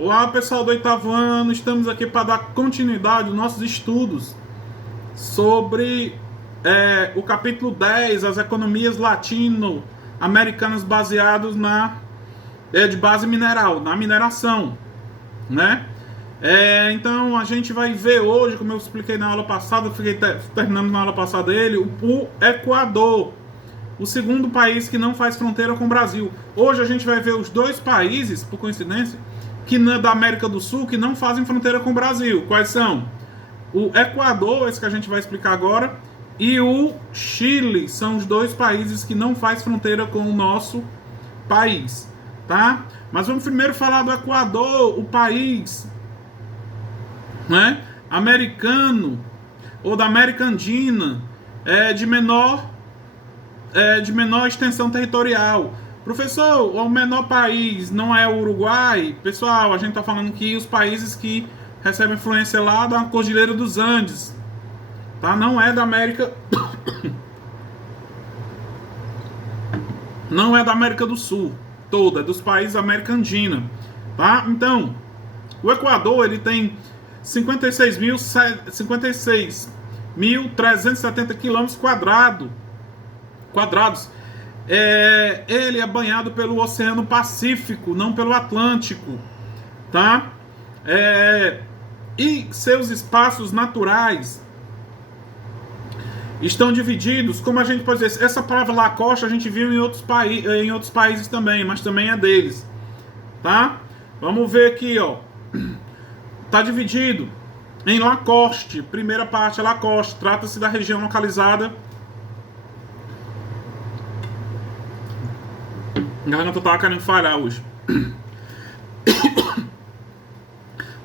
Olá, pessoal do oitavo ano, estamos aqui para dar continuidade aos nossos estudos sobre o capítulo 10, as economias latino-americanas baseadas de base mineral, na mineração, né? Então a gente vai ver hoje, como eu expliquei na aula passada, fiquei terminando na aula passada o Equador, o segundo país que não faz fronteira com o Brasil. Hoje a gente vai ver os dois países, por coincidência, da América do Sul, que não fazem fronteira com o Brasil. Quais são? O Equador, esse que a gente vai explicar agora, e o Chile. São os dois países que não fazem fronteira com o nosso país, tá? Mas vamos primeiro falar do Equador, o país, né, americano, ou da América Andina, de menor extensão territorial. Professor, o menor país não é o Uruguai? Pessoal, a gente está falando que os países que recebem influência lá da Cordilheira dos Andes, tá? Não é da América não é da América do Sul toda, é dos países da América Andina, tá? Então, o Equador, ele tem 56.370 quilômetros quadrados. Ele é banhado pelo Oceano Pacífico, não pelo Atlântico, tá? E seus espaços naturais estão divididos, como a gente pode dizer, essa palavra Lacoste a gente viu em outros países também, mas também é deles, tá? Vamos ver aqui, ó. Tá dividido em Lacoste. Primeira parte é Lacoste, trata-se da região localizada. A garganta tava querendo falhar hoje.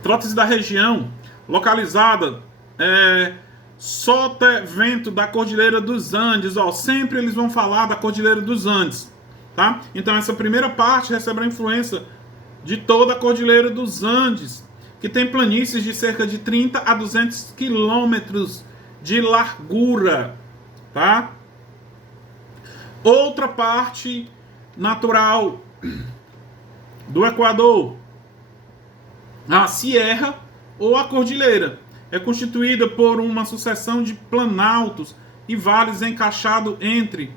Trata-se da região localizada sotavento da Cordilheira dos Andes. Ó, sempre eles vão falar da Cordilheira dos Andes, tá? Então essa primeira parte recebe a influência de toda a Cordilheira dos Andes, que tem planícies de cerca de 30 a 200 quilômetros de largura, tá? Outra parte natural do Equador, a Sierra ou a Cordilheira, é constituída por uma sucessão de planaltos e vales encaixados entre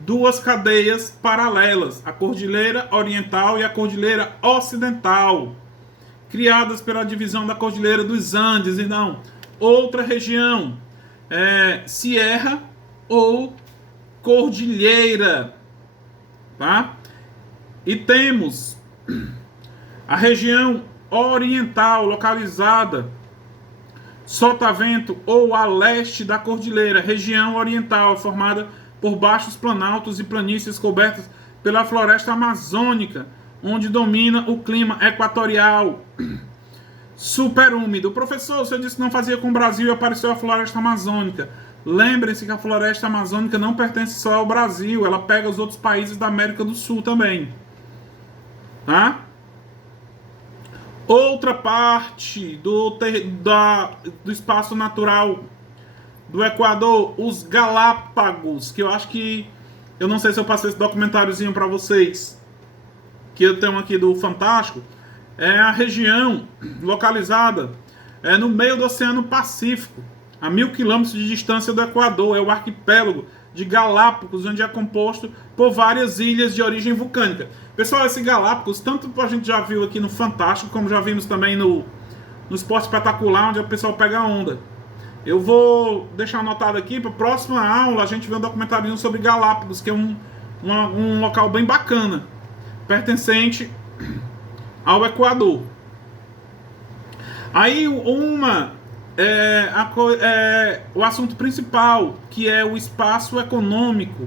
duas cadeias paralelas, a Cordilheira Oriental e a Cordilheira Ocidental, criadas pela divisão da Cordilheira dos Andes. Então, outra região, Sierra ou Cordilheira, tá? E temos a região oriental, localizada sotavento ou a leste da cordilheira. Região oriental formada por baixos planaltos e planícies cobertas pela floresta amazônica, onde domina o clima equatorial superúmido. Professor, você disse que não fazia com o Brasil e apareceu a floresta amazônica. Lembrem-se que a floresta amazônica não pertence só ao Brasil, ela pega os outros países da América do Sul também, tá? Outra parte do espaço natural do Equador, os Galápagos, que eu não sei se eu passei esse documentáriozinho para vocês, que eu tenho aqui do Fantástico. É a região localizada no meio do Oceano Pacífico, a 1.000 quilômetros de distância do Equador. É o arquipélago de Galápagos, onde é composto por várias ilhas de origem vulcânica. Pessoal, esse Galápagos, tanto a gente já viu aqui no Fantástico, como já vimos também no Esporte Espetacular, onde o pessoal pega onda. Eu vou deixar anotado aqui, para a próxima aula a gente ver um documentário sobre Galápagos, que é um local bem bacana, pertencente ao Equador. Aí o assunto principal, que é o espaço econômico,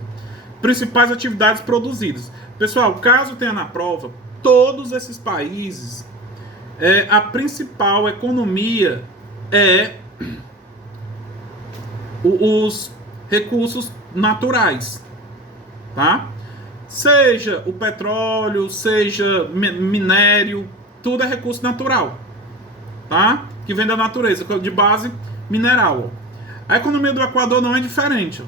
principais atividades produzidas. Pessoal, caso tenha na prova, todos esses países, a principal economia é os recursos naturais, tá? Seja o petróleo, seja minério, tudo é recurso natural, tá? Que vem da natureza, de base mineral. A economia do Equador não é diferente.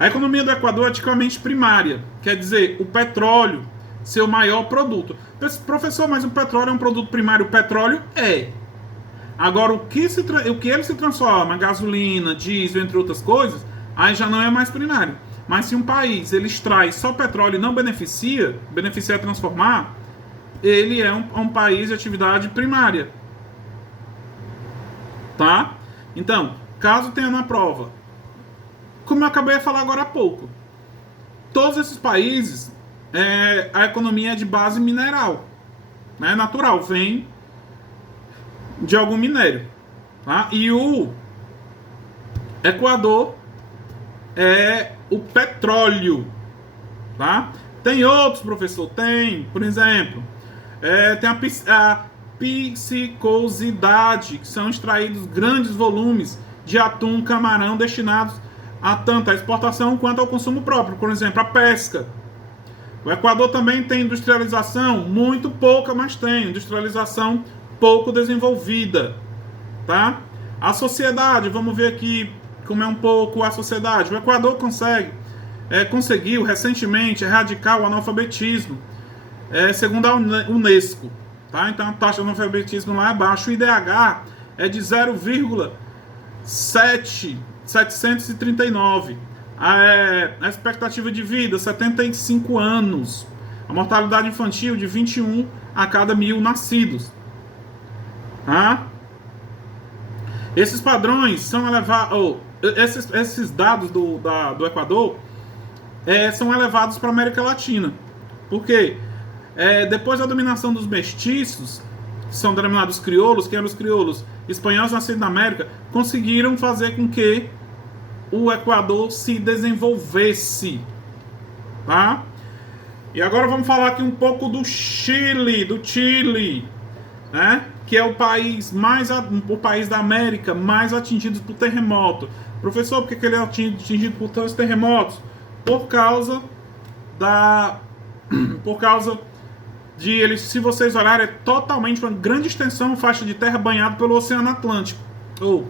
A economia do Equador é tipicamente primária, quer dizer, o petróleo seu maior produto. Professor, mas o petróleo é um produto primário? O petróleo é. Agora, o que ele se transforma, gasolina, diesel, entre outras coisas, aí já não é mais primário. Mas se um país ele extrai só petróleo e não beneficia transformar, ele é um país de atividade primária. Tá? Então, caso tenha na prova, como eu acabei de falar agora há pouco, todos esses países, a economia é de base mineral, né? Natural, vem de algum minério, tá? E o Equador é o petróleo, tá? Tem outros, professor, por exemplo, tem a piscicosidade, que são extraídos grandes volumes de atum, camarão, destinados a tanto a exportação quanto ao consumo próprio, por exemplo, a pesca. O Equador também tem industrialização, muito pouca, mas tem industrialização pouco desenvolvida, tá? A sociedade, vamos ver aqui como é um pouco a sociedade. O Equador conseguiu recentemente erradicar o analfabetismo, segundo a Unesco, tá? Então a taxa de analfabetismo lá é baixa. O IDH é de 0,739. A expectativa de vida, 75 anos. A mortalidade infantil de 21 a cada 1.000 nascidos. Tá? Esses padrões são elevados. Esses dados do Equador são elevados para a América Latina. Por quê? Depois da dominação dos mestiços, que são denominados crioulos, que eram os crioulos espanhóis nascidos na América, conseguiram fazer com que o Equador se desenvolvesse. Tá? E agora vamos falar aqui um pouco do Chile, né? Que é o país da América mais atingido por terremoto. Professor, por que ele é atingido por tantos terremotos? Por causa de ele, se vocês olharem, é totalmente uma grande extensão, faixa de terra banhada pelo Oceano Atlântico, ou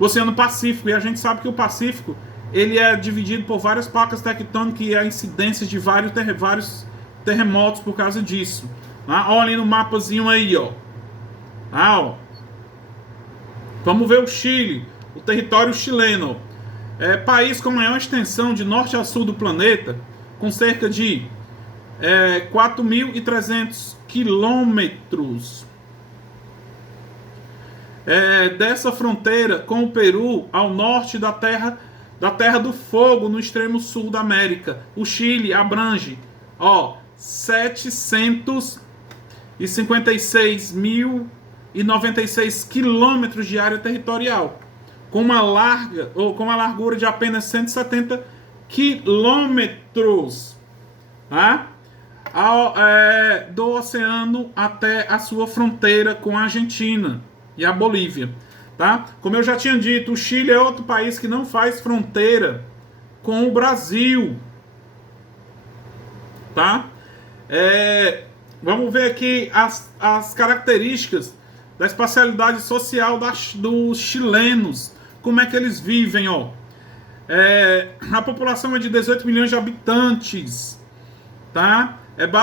o Oceano Pacífico. E a gente sabe que o Pacífico ele é dividido por várias placas tectônicas e a incidência de vários terremotos por causa disso. Tá? Olhem no mapazinho aí, ó. Vamos ver o Chile, o território chileno. País com maior extensão de norte a sul do planeta, com cerca de 4.300 quilômetros. Dessa fronteira com o Peru ao norte da Terra do Fogo, no extremo sul da América. O Chile abrange 756.096 quilômetros de área territorial, com uma largura de apenas 170 quilômetros, tá? Do oceano até a sua fronteira com a Argentina e a Bolívia, tá? Como eu já tinha dito, o Chile é outro país que não faz fronteira com o Brasil, tá? Vamos ver aqui as características da espacialidade social dos chilenos. Como é que eles vivem, ó? A população é de 18 milhões de habitantes, tá?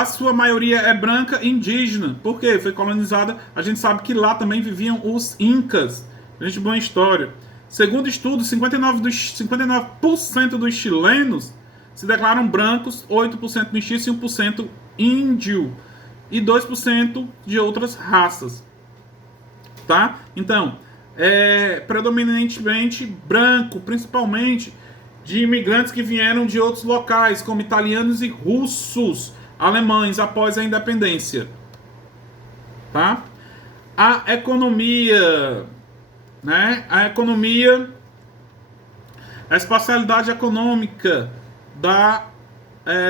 Sua maioria é branca e indígena. Por quê? Foi colonizada. A gente sabe que lá também viviam os incas. Gente, boa história. Segundo estudos, 59% dos chilenos se declaram brancos, 8% mestiço e 1% índio. E 2% de outras raças. Tá? Então, predominantemente branco, principalmente de imigrantes que vieram de outros locais, como italianos e russos, alemães, após a independência. Tá? A economia, né? A espacialidade econômica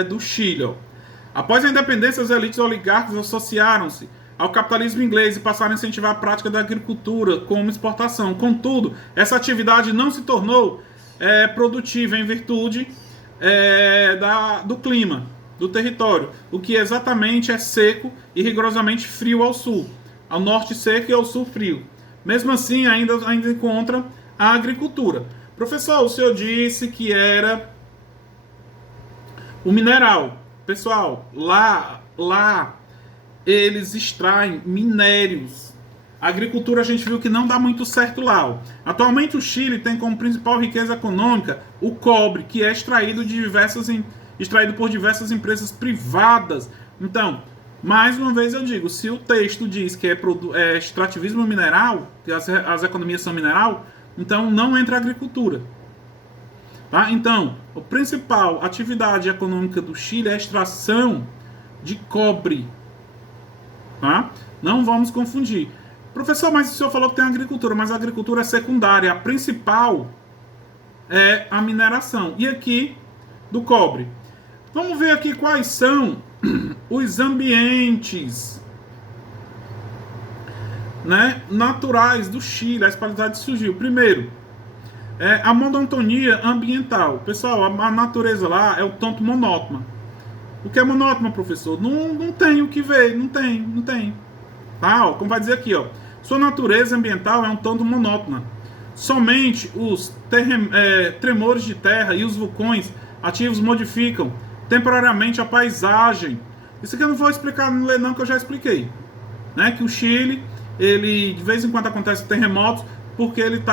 do Chile. Ó. Após a independência, as elites oligarcas associaram-se ao capitalismo inglês e passaram a incentivar a prática da agricultura como exportação. Contudo, essa atividade não se tornou produtiva em virtude do clima do território, o que exatamente é seco e rigorosamente frio ao sul, ao norte seco e ao sul frio. Mesmo assim, ainda encontra a agricultura. Professor, o senhor disse que era o mineral. Pessoal, lá lá eles extraem minérios. A agricultura a gente viu que não dá muito certo lá. Ó. Atualmente o Chile tem como principal riqueza econômica o cobre, que é extraído por diversas empresas privadas. Então, mais uma vez eu digo, se o texto diz que é extrativismo mineral, que as economias são mineral, então não entra a agricultura. Tá? Então, a principal atividade econômica do Chile é a extração de cobre. Tá? Não vamos confundir. Professor, mas o senhor falou que tem agricultura, mas a agricultura é secundária. A principal é a mineração. E aqui, do cobre. Vamos ver aqui quais são os ambientes, né, naturais do Chile. A especialidade surgiu. Primeiro, a monotonia ambiental. Pessoal, a natureza lá é o tanto monótona. O que é monótona, professor? Não tem o que ver, não tem. Tá, ó, como vai dizer aqui, ó. Sua natureza ambiental é um tanto monótona. Somente os tremores de terra e os vulcões ativos modificam temporariamente a paisagem. Isso aqui eu não vou explicar no não, que eu já expliquei. Né? Que o Chile, ele de vez em quando acontece terremotos, porque ele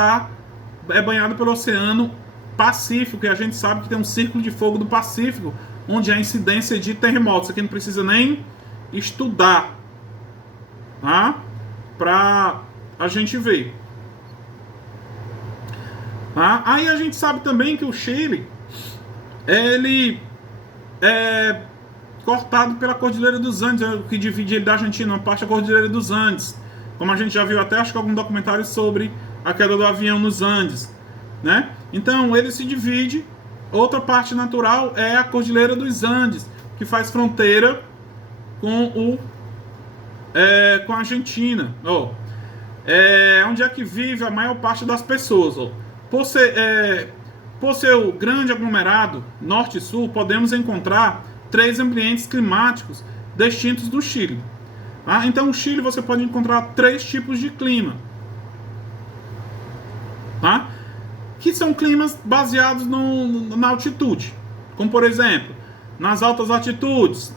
é banhado pelo Oceano Pacífico, e a gente sabe que tem um círculo de fogo do Pacífico, onde há incidência de terremotos. Isso aqui não precisa nem estudar, tá? Pra a gente ver. Tá? Aí a gente sabe também que o Chile, ele é cortado pela Cordilheira dos Andes, que divide ele da Argentina, uma parte da Cordilheira dos Andes. Como a gente já viu até, acho que algum documentário sobre a queda do avião nos Andes, né? Então, ele se divide. Outra parte natural é a Cordilheira dos Andes, que faz fronteira com com a Argentina. Onde é que vive a maior parte das pessoas. Por ser o grande aglomerado norte e sul, podemos encontrar 3 ambientes climáticos distintos do Chile. Tá? Então, no Chile você pode encontrar 3 tipos de clima. Tá? Que são climas baseados na altitude. Como, por exemplo, nas altas altitudes,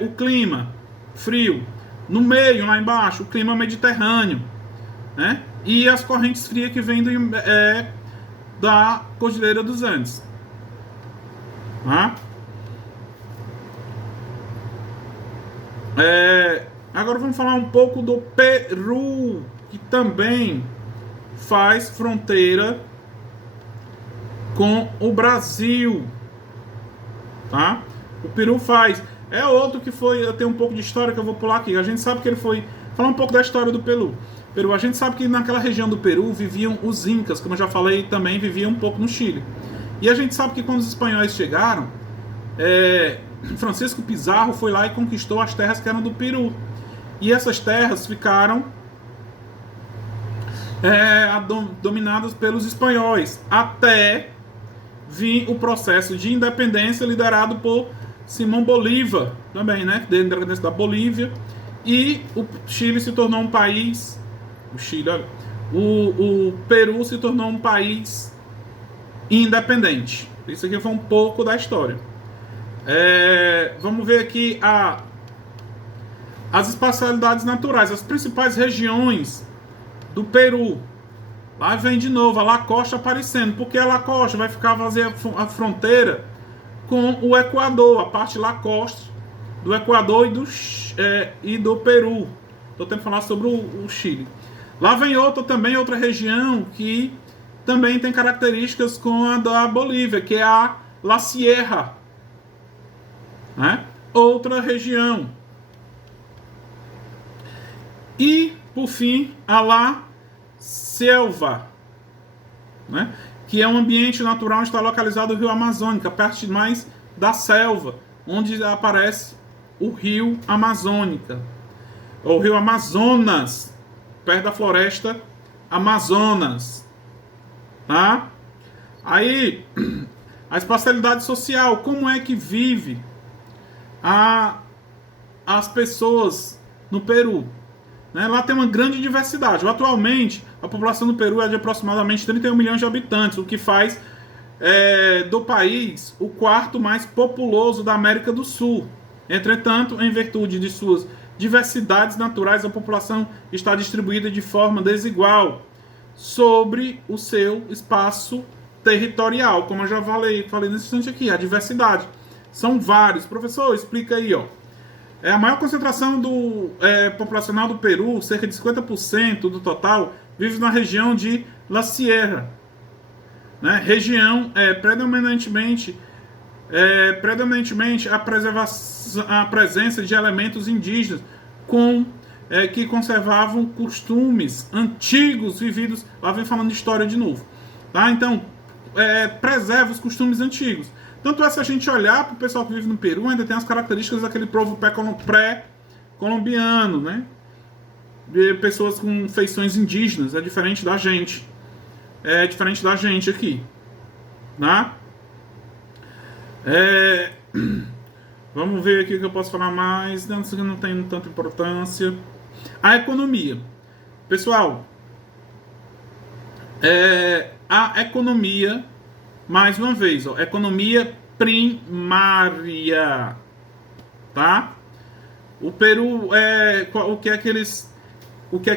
o clima frio. No meio, lá embaixo, o clima mediterrâneo. Né? E as correntes frias que vêm da Cordilheira dos Andes. Tá? Agora vamos falar um pouco do Peru, que também faz fronteira com o Brasil. Tá? O Peru faz. É outro que foi. Tem um pouco de história que eu vou pular aqui. A gente sabe que ele foi. Falar um pouco da história do Peru. A gente sabe que naquela região do Peru viviam os Incas, como eu já falei, também viviam um pouco no Chile. E a gente sabe que quando os espanhóis chegaram, Francisco Pizarro foi lá e conquistou as terras que eram do Peru. E essas terras ficaram dominadas pelos espanhóis, até vir o processo de independência liderado por Simão Bolívar, também, né? Da independência da Bolívia. E o Chile se tornou um país. O Peru se tornou um país independente. Isso aqui foi um pouco da história. Vamos ver aqui as espacialidades naturais, as principais regiões do Peru. Lá vem de novo a Lacoste aparecendo, porque a Lacoste vai ficar fazer a fronteira com o Equador, a parte Lacoste do Equador e do Peru. Estou tentando falar sobre o Chile. Lá vem outra região que também tem características com a da Bolívia, que é a La Sierra. Né? Outra região. E, por fim, a La Selva, né? Que é um ambiente natural onde está localizado o rio Amazônica, parte mais da selva, onde aparece o rio Amazônica, ou rio Amazonas, perto da floresta Amazonas. Tá? Aí, a espacialidade social, como é que vive as pessoas no Peru? Né? Lá tem uma grande diversidade. Atualmente, a população do Peru é de aproximadamente 31 milhões de habitantes, o que faz do país o quarto mais populoso da América do Sul. Entretanto, em virtude de suas diversidades naturais, a população está distribuída de forma desigual sobre o seu espaço territorial, como eu já falei nesse instante aqui, a diversidade. São vários. Professor, explica aí, ó. A maior concentração populacional do Peru, cerca de 50% do total, vive na região de La Sierra. Né? Região predominantemente a presença de elementos indígenas que conservavam costumes antigos vividos. Lá vem falando de história de novo. Tá? Então, preserva os costumes antigos. Tanto é, se a gente olhar para o pessoal que vive no Peru, ainda tem as características daquele povo pré-colombiano, né? De pessoas com feições indígenas, é diferente da gente. É diferente da gente aqui. Né? Vamos ver aqui o que eu posso falar mais. Não, isso aqui não tem tanta importância. A economia. Pessoal, a economia, mais uma vez, ó, economia primária, tá? O Peru, o que é que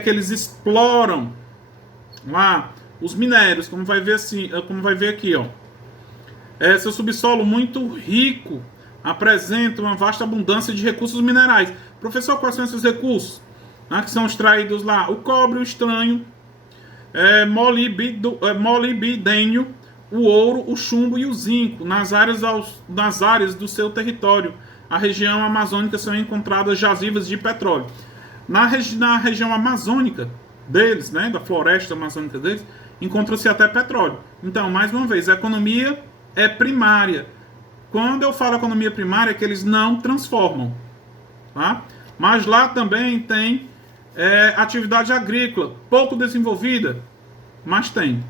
eles exploram lá? Os minérios, como vai ver aqui, ó. Seu subsolo muito rico apresenta uma vasta abundância de recursos minerais. Professor, quais são esses recursos? Que são extraídos lá? O cobre, o estranho, molibdênio, o ouro, o chumbo e o zinco. Nas áreas do seu território, a região amazônica, são encontradas jazivas de petróleo. Na região amazônica deles, né, da floresta amazônica deles, encontra-se até petróleo. Então, mais uma vez, a economia é primária. Quando eu falo economia primária, é que eles não transformam. Tá? Mas lá também tem atividade agrícola, pouco desenvolvida, mas tem.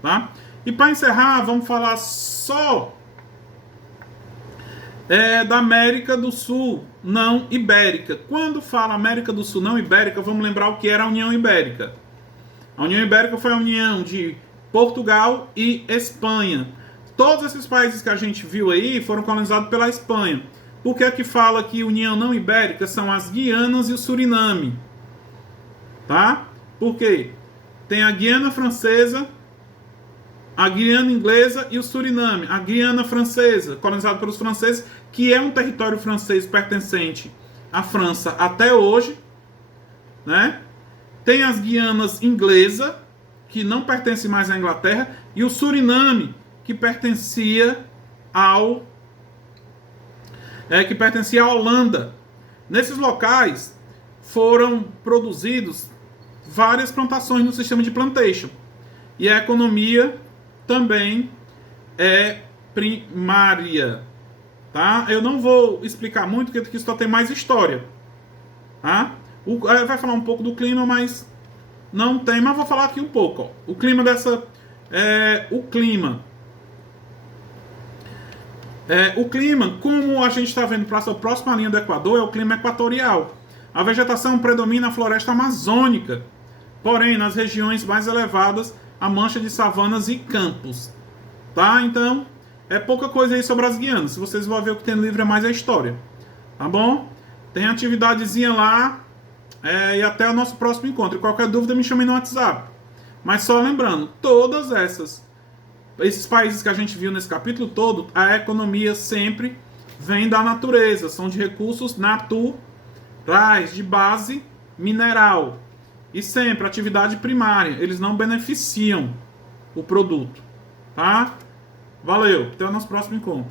Tá? E para encerrar, vamos falar só da América do Sul não ibérica. Quando fala América do Sul não ibérica, vamos lembrar o que era a União Ibérica. A União Ibérica foi a união de Portugal e Espanha. Todos esses países que a gente viu aí foram colonizados pela Espanha. Por que é que fala que União não Ibérica são as Guianas e o Suriname? Tá? Por quê? Tem a Guiana Francesa, a Guiana Inglesa e o Suriname. A Guiana Francesa, colonizada pelos franceses, que é um território francês pertencente à França até hoje. Né? Tem as Guianas Inglesa, que não pertence mais à Inglaterra, e o Suriname, que pertencia à Holanda. Nesses locais foram produzidos várias plantações no sistema de plantation. E a economia também é primária. Tá? Eu não vou explicar muito, porque aqui só tem mais história. Tá? Vai falar um pouco do clima, mas não tem, mas vou falar aqui um pouco. Ó. O clima o clima, como a gente está vendo para a próxima linha do Equador, é o clima equatorial. A vegetação predomina a floresta amazônica, porém, nas regiões mais elevadas, a mancha de savanas e campos. Tá? Então, é pouca coisa aí sobre as Guianas. Se vocês vão ver o que tem no livro, é mais a história. Tá bom? Tem atividadezinha lá, e até o nosso próximo encontro. Qualquer dúvida, me chame no WhatsApp. Mas só lembrando, todas esses países que a gente viu nesse capítulo todo, a economia sempre vem da natureza, são de recursos naturais, de base mineral. E sempre, atividade primária, eles não beneficiam o produto. Tá? Valeu, até o nosso próximo encontro.